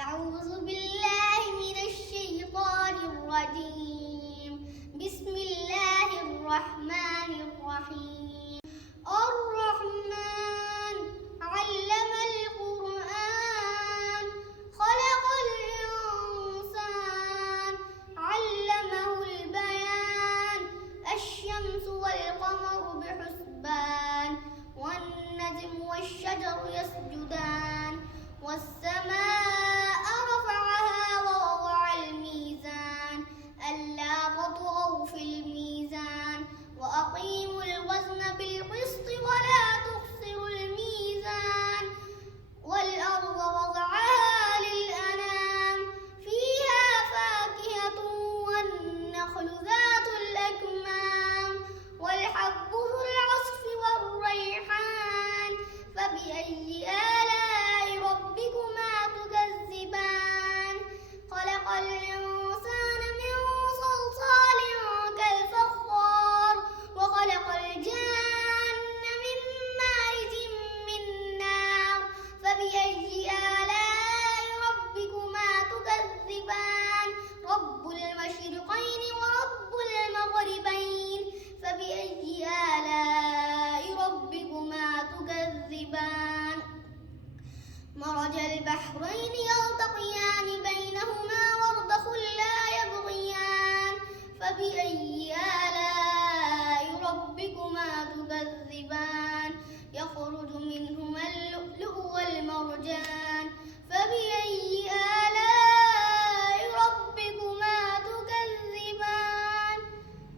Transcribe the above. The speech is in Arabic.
أعوذ بالله من الشيطان الرجيم. بسم الله الرحمن الرحيم. الرحمن علم القرآن خلق الإنسان علمه البيان. الشمس والقمر بحسبان والنجم والشجر يسجدان والسماء رفعها ووضع الميزان ألا تطغوا في الميزان وأقيموا الوزن بالقسط ولا تخسروا الميزان. والأرض وضعها للأنام فيها فاكهة والنخل ذات الأكمام والحب ذو العصف والريحان. فبأي آلاء ربكما تكذبان. خلق الإنسان من صلصال كالفخار وخلق الجان من مارج من نار. فبأي آلاء ربكما تكذبان. رب المشرقين ورب المغربين. فبأي آلاء ربكما تكذبان. مرج البحرين يلتقيان بينهما برزخ لا يبغيان. فبأي آلاء ربكما تكذبان. يخرج منهما اللؤلؤ والمرجان. فبأي آلاء